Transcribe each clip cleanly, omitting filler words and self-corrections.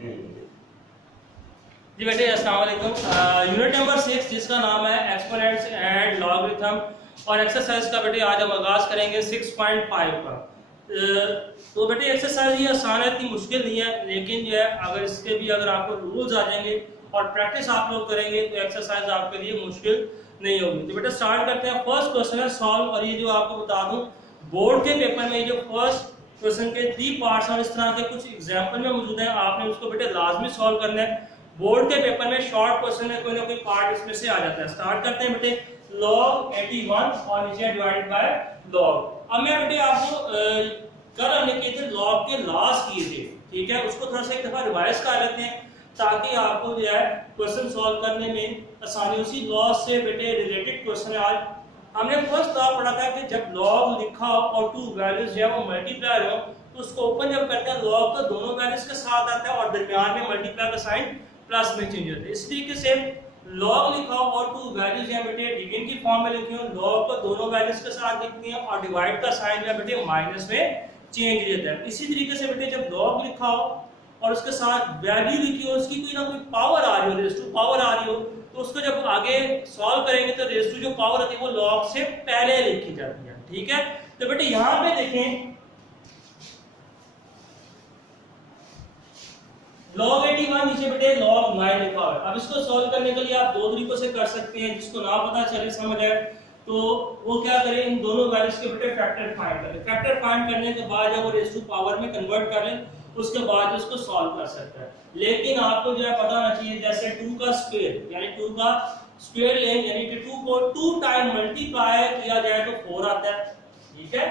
जी बेटे अस्सलाम वालेकुम। यूनिट नंबर 6 जिसका नाम है एक्सपोनेंट्स एंड लॉगरिथम और एक्सरसाइज का बेटे आज हम आगाज करेंगे 6.5 का। तो बेटे एक्सरसाइज ये आसान है, इतनी मुश्किल नहीं है, लेकिन जो है अगर इसके भी अगर आपको रूल्स आ जाएंगे और प्रैक्टिस आप लोग करेंगे तो एक्सरसाइज आपके लिए मुश्किल नहीं होगी। तो बेटा स्टार्ट करते हैं। फर्स्ट क्वेश्चन है सॉल्व, और ये जो आपको बता दूं बोर्ड के पेपर में जो फर्स्ट क्वेश्चन के 3 पार्ट्स और इस तरह के कुछ एग्जाम्पल में मौजूद हैं, आपने उसको बेटे लाजमी सॉल्व करना है। बोर्ड के पेपर में शॉर्ट क्वेश्चन है, कोई ना कोई पार्ट इसमें से आ जाता है। स्टार्ट करते हैं बेटे। log 81 और नीचे डिवाइडेड बाय log। अब मैं बेटे आपको कल हमने किए थे log के लास्ट किए थे, ठीक है, उसको थोड़ा सा एक दफा रिवाइज कर लेते हैं ताकि आपको जो है क्वेश्चन सॉल्व करने में आसानी। उसी log से बेटे रिलेटेड क्वेश्चन है आज। हमने फर्स्ट लॉ पढ़ा था कि जब log लिखा हो और टू वैल्यूज जो है वो मल्टीप्लाई हो तो उसको ओपन जब करते हैं log तो दोनों वैल्यूज के साथ आता है और दरमियान में मल्टीप्लाई का साइन प्लस में चेंज होता है। इस तरीके से log लिखा हो और टू वैल्यूज है बेटे डिविजन की फॉर्म में लिखी हो, log को दोनों वैल्यूज के साथ लिखती है और डिवाइड का साइन है बेटे माइनस में चेंज होता है। इसी तरीके से बेटे जब log लिखा हो और उसके साथ वैल्यू लिखी हो, उसकी कोई ना कोई पावर आ रही हो, रेज़ टू पावर आ रही हो, तो उसको जब आगे सॉल्व करेंगे तो रेज़ टू जो पावर आती है वो log से पहले लिखी जाती है, ठीक है। तो बेटे यहां पे देखें log 81 नीचे बेटे log 9 लिखा हुआ है। अब इसको सॉल्व करने के लिए आप दो तरीकों से कर सकते हैं, जिसको ना पता चले समझ आए तो वो क्या करें, इन दोनों वैल्यूज के बेटे फैक्टर फाइंड करें। फैक्टर फाइंड करने के बाद जब वो रेज़ टू पावर में कन्वर्ट कर लें उसके बाद उसको सॉल्व कर सकते हैं। लेकिन आपको जो है पता होना चाहिए जैसे 2 का स्क्वायर यानी 2 का स्क्वायर लें यानी कि 2 को 2 टाइम मल्टीप्लाई किया जाए तो 4 आता है, ठीक है।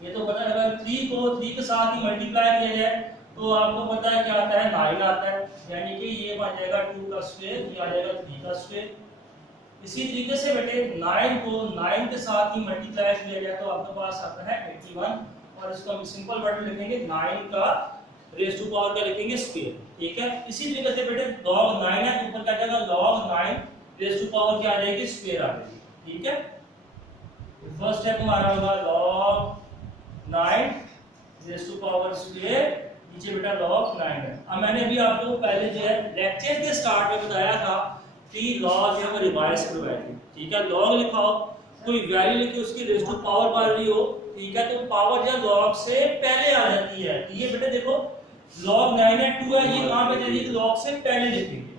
ये तो पता है। 3 को 3 के साथ ही मल्टीप्लाई किया जाए तो आपको पता है क्या आता है, 9 आता है, यानी कि ये बन जाएगा 2 का स्क्वायर, ये आ जाएगा 3 का स्क्वायर। इसी तरीके से बेटे 9 को 9 के साथ ही मल्टीप्लाई किया जाए तो आपके पास आता है 81 और इसको हम सिंपल वर्ड में लिखेंगे 9 का रेज़ टू पावर का लिखेंगे स्क्वायर, ठीक है। इसी तरीके से बेटे log 9 है, ऊपर क्या जाएगा log 9 रेज़ टू पावर क्या आ जाएगी, स्क्वायर आ जाएगी, ठीक है। फर्स्ट स्टेप हमारा होगा log 9 raise to power square, नीचे बेटा log 9 है। अब मैंने भी आपको पहले जो है लेक्चर के स्टार्ट में बताया था कि log जो है वो रिवाइज करवाए थे, ठीक है। log लिखा हो, कोई वैल्यू लिखी उसकी रेज़ टू पावर बढ़ रही हो, ठीक है, तो पावर जो log से पहले आ जाती है। तो ये बेटे देखो log 9 है 2 है, ये कहां पे जाएगी, log से पहले लिखेंगे।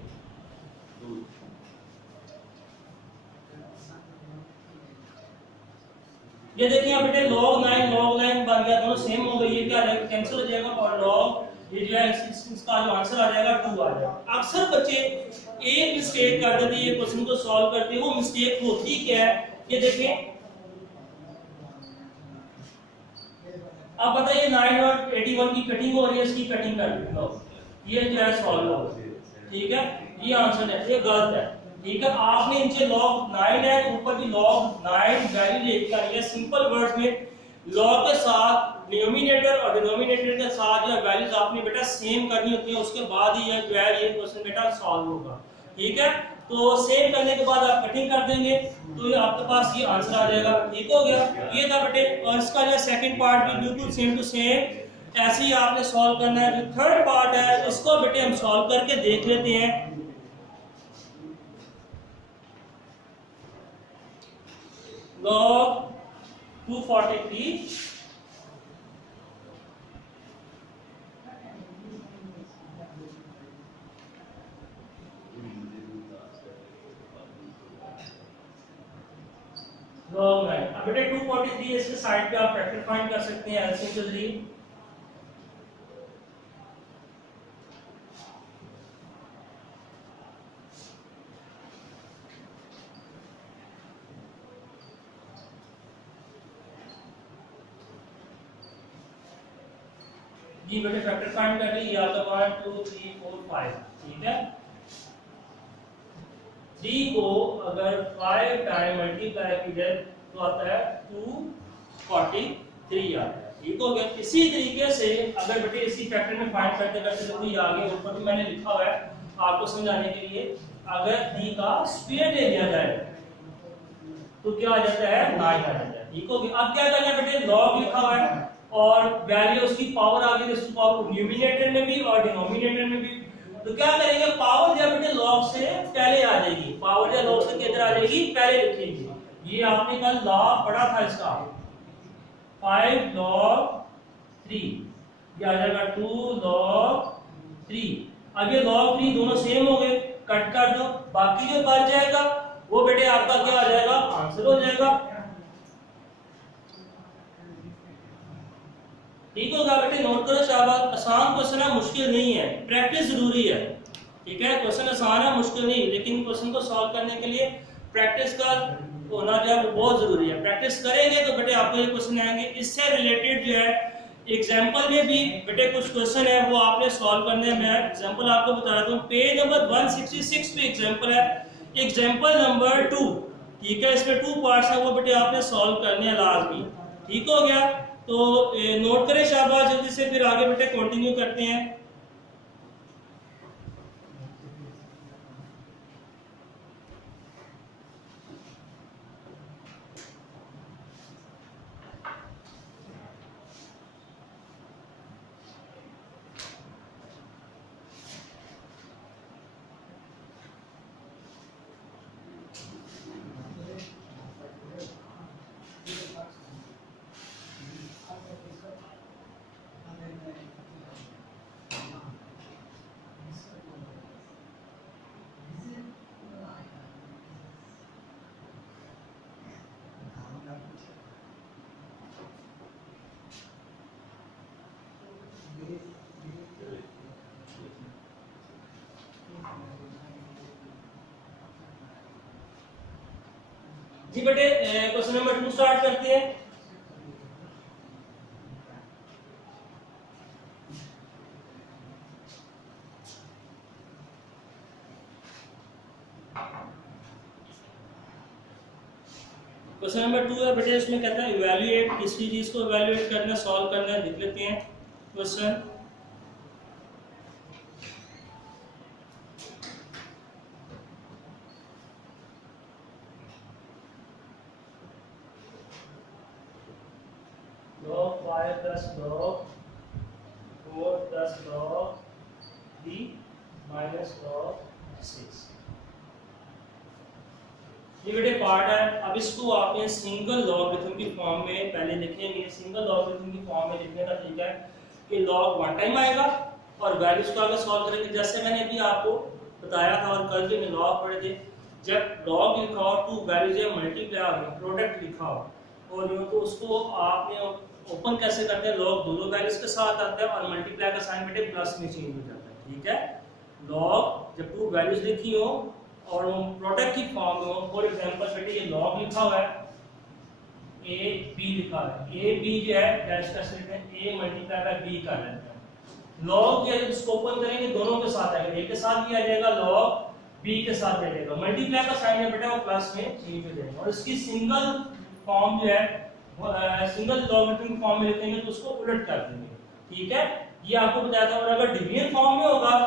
ये देखिए यहाँ बेटे log 9 बन गया, दोनों सेम हो गई, ये क्या जाएगा कैंसिल हो जाएगा और log ये जो है इसका जो आंसर आ जाएगा 2 आ जाएगा। अक्सर बच्चे एक मिस्टेक कर देते हैं ये क्वेश्चन को सॉल्व करते हैं, वो मिस्टेक होती क्या है ये देखिए। अब बताइए 9 और 81 की कटिंग हो रही है, इसकी कटिंग कर लो, ये जो है सॉल्व हो, ठीक है। ये आंसर है, ये गलत है, ठीक है। आपने नीचे log 9 है, ऊपर भी log 9 वैल्यू लेकर आनी है। सिंपल वर्ड्स में log के साथ डिनोमिनेटर और डिनोमिनेटर के साथ जो वैल्यूज आपने बेटा सेम करनी होती है, उसके बाद ही ये क्वेश्चन बेटा सॉल्व होगा, ठीक है। तो सेम करने के बाद आप कटिंग कर देंगे तो ये आपके पास ये आंसर आ जाएगा, ठीक हो गया। ये था बेटे, और इसका जो सेकंड पार्ट भी बिल्कुल सेम टू सेम ऐसे ही आपने सॉल्व करना है। जो थर्ड पार्ट है इसको बेटे हम सॉल्व करके देख लेते हैं। log 243 log 9। अब बेटे 243 इसके साइड पे आप फैक्टर फाइंड कर सकते हैं एलसीएम के जरिए। जी बेटे फैक्टर फाइंड कर ली, आपका 1 2 3 4 5, ठीक है। d को अगर 5 टाइम मल्टीप्लाई की जाए तो आता है 243 आता है, ठीक हो गया। इसी तरीके से अगर बेटे इसी फैक्टर में फाइंड करते करते देखो ये आगे ऊपर भी मैंने लिखा हुआ है आपको समझाने के लिए। अगर d का स्क्वायर ले लिया जाए तो क्या आ जाता है 9 आ जाता है, ठीक हो गया। अब क्या करना है बेटे, log लिखा हुआ है और वैल्यू उसकी पावर आ गई इसकी पावर न्यूमिनेटर में भी और डिनोमिनेटर में भी। तो क्या करेंगे, पावर जो बेटे log से पहले आ जाएगी, पावर जो log से किधर आ जाएगी, पहले लिखेंगे। ये आपने कल लॉ पढ़ा था इसका 5 log 3, ये आ जाएगा 2 log 3। अब ये log 3 दोनों सेम हो गए, कट कर दो, बाकी जो बच जाएगा वो बेटे आपका क्या आ जाएगा, आंसर हो जाएगा। ठीक होगा बेटे, नोट करो शाबाश। आसान क्वेश्चन है, मुश्किल नहीं है, प्रैक्टिस जरूरी है। ठीक है, क्वेश्चन आसान है, मुश्किल नहीं, लेकिन क्वेश्चन को सॉल्व करने के लिए प्रैक्टिस का होना जो है बहुत जरूरी है। प्रैक्टिस करेंगे तो बेटे आपको ये क्वेश्चन आएंगे। इससे रिलेटेड जो है एग्जाम्पल में भी बेटे कुछ क्वेश्चन है वो आपने सॉल्व करने हैं। मैं एग्जाम्पल आपको बता दूं, पेज नंबर 166 पे एग्जाम्पल है, एग्जाम्पल नंबर 2। ठीक है, इसमें 2 पार्ट्स है, वो बेटे आपने सॉल्व करने हैं लाजमी। ठीक हो गया, तो नोट करें शाबाश जल्दी से, फिर आगे बेटे कंटिन्यू करते हैं। जी बेटे क्वेश्चन नंबर 2 स्टार्ट करते हैं। क्वेश्चन नंबर 2 है बेटे, इसमें कहता है इवैल्यूएट, किसी चीज को इवैल्यूएट करना, सॉल्व करना है। लिख लेते हैं question. log 5 plus log 4 plus log 3 minus log 6। ये बेटे पार्ट है। अब इसको आपने सिंगल लॉगरिथम की फॉर्म में पहले लिखेंगे। सिंगल लॉगरिथम की फॉर्म में लिखने का तरीका है कि लॉग वन टाइम आएगा और वैल्यूज को आगे सॉल्व करेंगे। जैसे मैंने अभी आपको बताया था और कल के लॉग पढ़े थे, जब लॉग लिखा हो टू वैल्यूज या मल्टीप्लाई हो, प्रोडक्ट लिखा हो और यूं, तो उसको आपने ओपन कैसे करते हैं, लॉग दोनों वैल्यूज के साथ आता है और मल्टीप्लाई का साइन बेटे प्लस में चेंज हो जाता है। ठीक है, लॉग जब टू वैल्यूज लिखी हो और वो प्रोडक्ट की फॉर्म में हो, फॉर एग्जांपल बेटे ये लॉग लिखा हुआ है, ए बी लिखा है, ए बी जो है कैश कर सकते हैं, ए मल्टीप्लाई बाय बी कर लेते हैं। लॉग जो है इसको ओपन करेंगे दोनों के साथ आएगा, ए के साथ भी आ जाएगा, लॉग बी के साथ आ जाएगा। मल्टीप्लाई का साइन है बेटा वो प्लस में चेंज हो जाएगा। और इसकी सिंगल फॉर्म जो है सिंगल लॉगरिथम फॉर्म में लिखेंगे तो उसको उलट कर देंगे। ठीक है, ये आपको बताया था। और अगर डिवीजन फॉर्म में होगा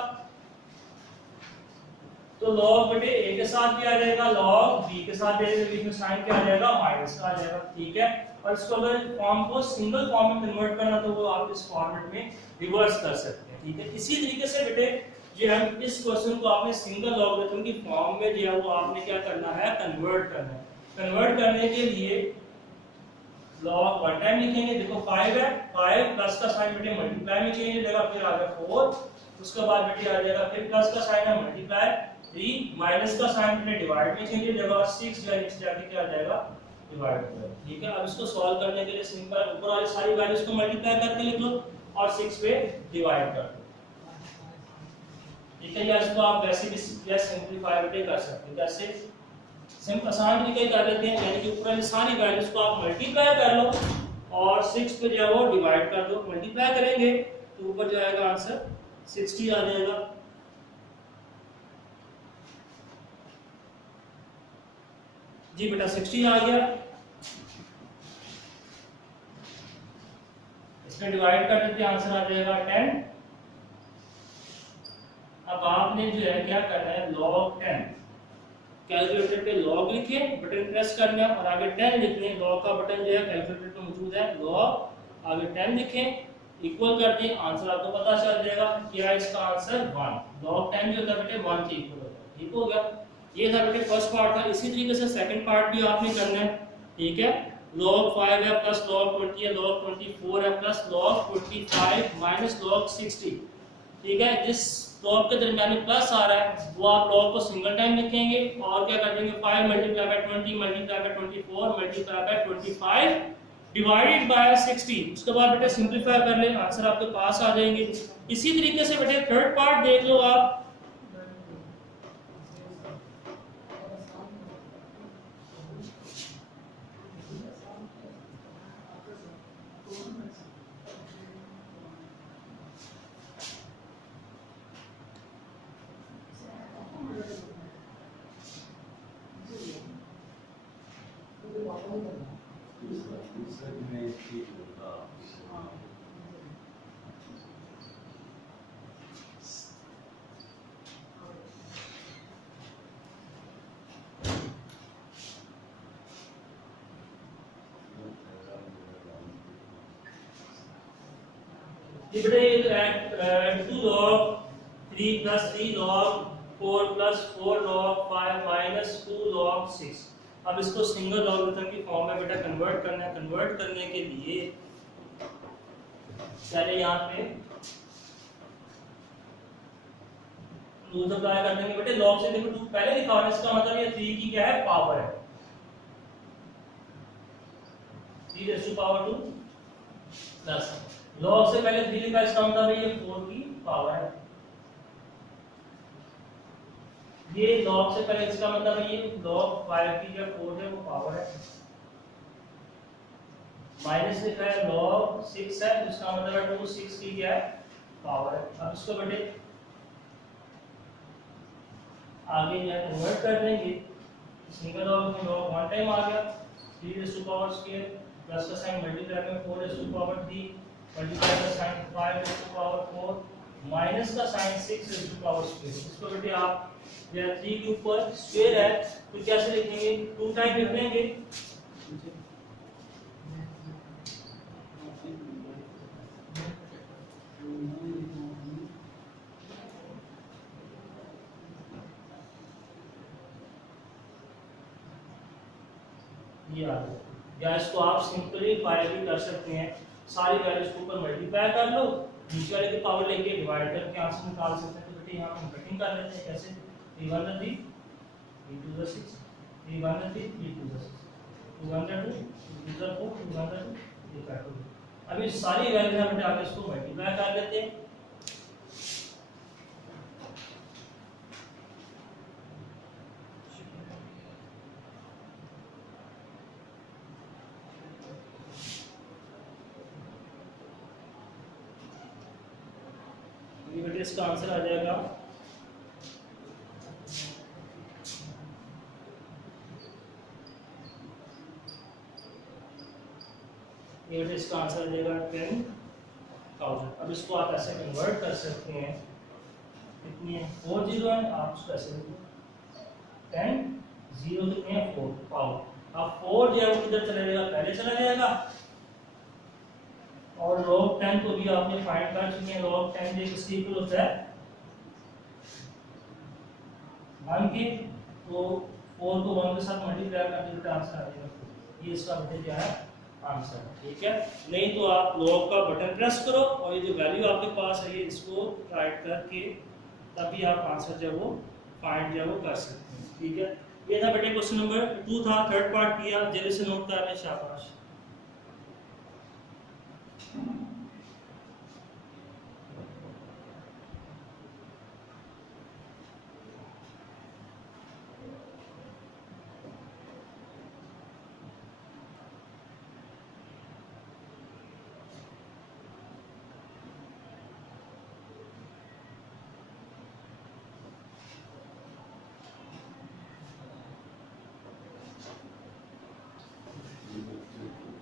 तो लॉग बेटे ए के साथ भी आ जाएगा, लॉग बी के साथ भी आ जाएगा, बीच में साइन क्या आ जाएगा, माइनस का आ जाएगा। ठीक है, और इसको अगर फॉर्म को सिंगल फॉर्म में कन्वर्ट करना तो वो आप इस फॉर्मेट में रिवर्स कर सकते हैं। ठीक है, इसी तरीके से बेटे जो है इस क्वेश्चन को आपने सिंगल लॉगरिथम की फॉर्म में जो है वो आपने क्या करना है, कन्वर्ट करना है। कन्वर्ट करने के लिए लॉग वन टाइम लिखेंगे, देखो 5 है, 5 प्लस का साइन बेटे मल्टीप्लाई में चेंज हो जाएगा, फिर आ गया 4, उसके बाद बेटे आ जाएगा फिर प्लस का साइन है मल्टीप्लाई, 3 माइनस का साइन बेटे डिवाइड में चेंज हो जाएगा, 6 जो है नीचे जाके क्या आ जाएगा, डिवाइड हो जाएगा। ठीक है, अब इसको सॉल्व करने के लिए सिंपल ऊपर वाली सारी वैल्यूज को मल्टीप्लाई करके लिख लो और 6 पे डिवाइड कर दो। ठीक है, या इसको आप वैसे भी सिंपलीफाई बेटे कर सकते हैं। जैसे सिंपल आसान तरीके कर लेते हैं, यानी कि ऊपर वाली सारी वैल्यूज को आप मल्टीप्लाई कर लो और 6 पे जो है वो डिवाइड कर दो। मल्टीप्लाई करेंगे तो ऊपर जो आएगा आंसर 60 आ जाएगा। जी बेटा 60 आ गया। इसमें डिवाइड कर देते हैं, आंसर आ जाएगा 10। अब आपने जो है क्या करना है, log 10 कैलकुलेटर पे log लिखे, बटन प्रेस करना है और आगे 10 लिखने। log का बटन जो है कैलकुलेटर पे मौजूद है, log आगे 10 लिखें, इक्वल कर दें, आंसर आपको पता चल जाएगा। क्या है इसका आंसर 1। log 10 जो होता है बेटे 1 के इक्वल होता है। ठीक हो गया, ये था बेटे फर्स्ट पार्ट था। इसी तरीके से सेकंड पार्ट भी आपने करना है। ठीक है, log 5 है प्लस log 20 है, log 24 है प्लस log 25 माइनस log 60। ठीक है, जिस log के दरमियान प्लस आ रहा है वो आप log को सिंगल टाइम लिखेंगे और क्या कर देंगे 5 multiply by 20 multiply by 24 multiply by 25 divided by 60। उसके बाद बेटे सिंपलीफाई कर ले, आंसर आपके पास आ जाएंगे। इसी तरीके से बेटे थर्ड पार्ट देख लो आप। ये बेटे 2 log 3 plus 3 log 4 plus 4 log 5 minus 2 log 6। अब इसको सिंगल लॉगरिथम की फॉर्म में बेटा कन्वर्ट करना है। कन्वर्ट करने के लिए पहले यहाँ पे रूल अप्लाई कर देंगे बेटे। log से देखो 2 पहले लिखा हुआ है, इसका मतलब ये 3 की क्या है पावर है, 3 raised to power 2 plus log से पहले 3 लिखा, इसका मतलब है ये 4 की पावर है। ये log से पहले इसका मतलब है ये log 5 की जो 4 है वो पावर है। माइनस लिखा है log 6 है, इसका मतलब है 2 6 की क्या है पावर है। अब इसको बेटे आगे जो है कन्वर्ट कर देंगे। सिंगल log में log 1 टाइम आ गया, 3 raised to power square plus का साइन मल्टीप्लाई में 4 raised to power 3 मल्टीप्लाई का sign 5 raised to power 4 minus का sign 6 raised to power square. इसको बेटे आप या 3 के ऊपर स्क्वायर है तो कैसे लिखेंगे 2 टाइम लिख लेंगे। ये आ गया, या इसको आप सिंपलीफाई भी कर सकते हैं। सारी वैल्यूज को ऊपर मल्टीप्लाई कर लो, नीचे वाले की पावर लेके डिवाइड करके आंसर निकाल सकते हैं। तो बेटे यहाँ हम कटिंग कर लेते हैं। कैसे 3 1 3 3 2 6 3 1 3 3 2 6 2 1 2 2 4 2 1 2 ये काट दो। अभी सारी वैल्यूज हम बेटे आगे इसको मल्टीप्लाई कर लेते हैं। ये बेटे इसका आंसर आ जाएगा ये बेटे इसका आंसर आ जाएगा 10,000। अब इसको आप ऐसे कन्वर्ट कर सकते हैं। कितनी है 4 0 है, आप उसको ऐसे लिखो 10 0 कितने हैं 4 पावर। अब 4 जो है वो किधर चला जाएगा पहले चला जाएगा, और log 10 को भी आपने फाइंड कर चुके हैं। log 10 जो किसके इक्वल होता है 1 के, तो 4 को 1 के साथ मल्टीप्लाई करके बेटा आंसर आ जाएगा। ये इसका बेटे क्या है आंसर। ठीक है, नहीं तो आप log का बटन प्रेस करो और ये जो वैल्यू आपके पास है ये इसको राइट करके तभी आप आंसर जो वो फाइंड जो वो कर सकते हैं। ठीक है, ये था बेटे क्वेश्चन नंबर 2 था। थर्ड पार्ट किया, जल्दी से नोट कर लें, शाबाश।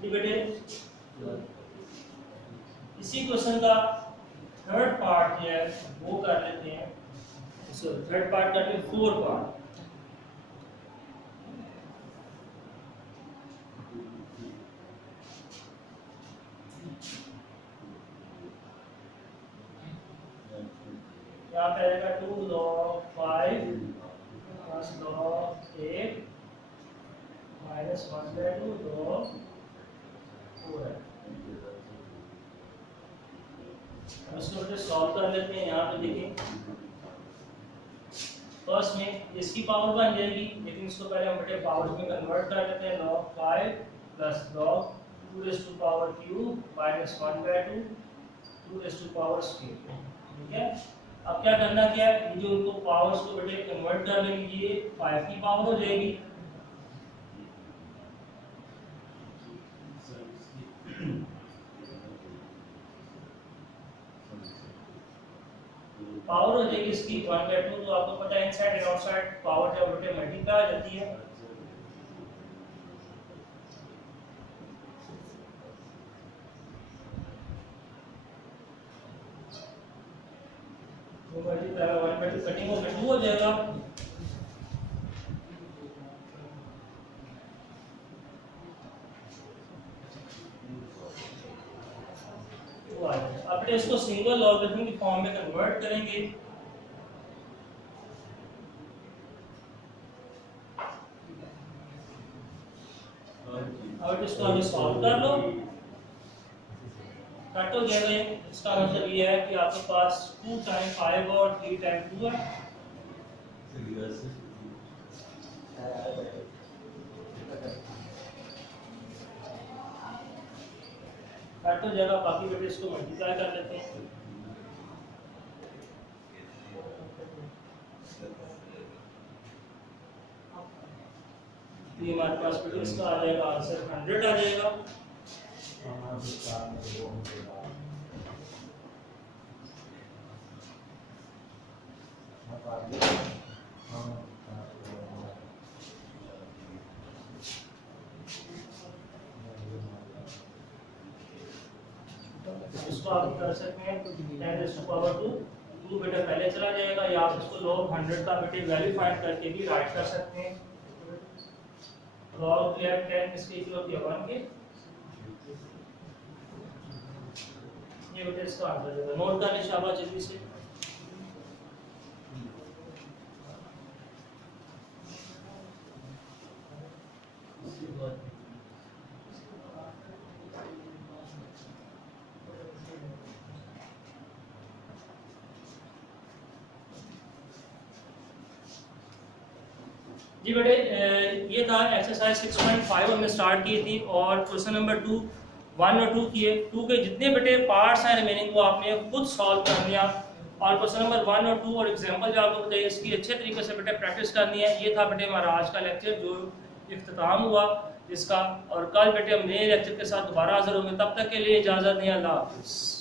बेटे इसी क्वेश्चन का थर्ड पार्ट जो है वो कर लेते हैं। थर्ड पार्ट करते हैं 4 पार्ट। यहाँ पे आएगा 2 log 5 plus log 8 minus 1/2 log 4 है। अब इसको बेटे सॉल्व कर लेते हैं। यहाँ पे देखिए फर्स्ट में इसकी पावर बन जाएगी, लेकिन इसको पहले हम बेटे पावर में कन्वर्ट कर लेते हैं। log 5 plus log 2 raised to power cube minus 1/2 2 raised to power cube। ठीक है, अब क्या करना क्या है, ये जो उनको पावर्स को बेटे कन्वर्ट कर लेंगे, ये 5 की पावर हो जाएगी पावर हो जाएगी इसकी 1/2। तो आपको पता है इनसाइड एंड आउटसाइड पावर जब बेटे मल्टीप्लाई आ जाती है तो मल्टीप्लाई 1/2 कटिंग होकर 2 हो जाएगा। अब इसको सिंगल लॉगरिथम की फॉर्म में कन्वर्ट करेंगे। अब इसको अभी सॉल्व कर लो, कट हो जाएगा। इसका मतलब ये है कि आपके पास 2 टाइम 5 और 3 टाइम 2 है। कट हो जाएगा, बाकी बेटे इसको मल्टीप्लाई कर लेते हैं। ये हमारे पास बेटे इसका आ जाएगा आंसर 100 आ जाएगा। इसको आप कर सकते हैं 10 raised to power 2 बेटा पहले चला जाएगा, या आप इसको log 100 का बेटे वैल्यू फाइंड करके भी राइट कर सकते हैं। log 10 इसके इक्वल होती है 1 के। ये बेटे इसका आंसर है। नोट कर ले शाबाश जल्दी से। जी बेटे ये था एक्सरसाइज 6.5 हमने स्टार्ट की थी, और क्वेश्चन नंबर 2 1 और 2 किए। 2 के जितने बेटे पार्ट्स हैं रिमेनिंग वो आपने खुद सॉल्व कर लिया, और क्वेश्चन नंबर 1 और 2 और एग्जांपल जो आपको बताइए इसकी अच्छे तरीके से बेटे प्रैक्टिस करनी है। ये था बेटे हमारा आज का लेक्चर जो इख्तिताम हुआ इसका, और कल बेटे हम नए लेक्चर के साथ दोबारा हाजिर होंगे। तब तक के लिए इजाज़त नहीं, अल्लाह हाफ़िज़।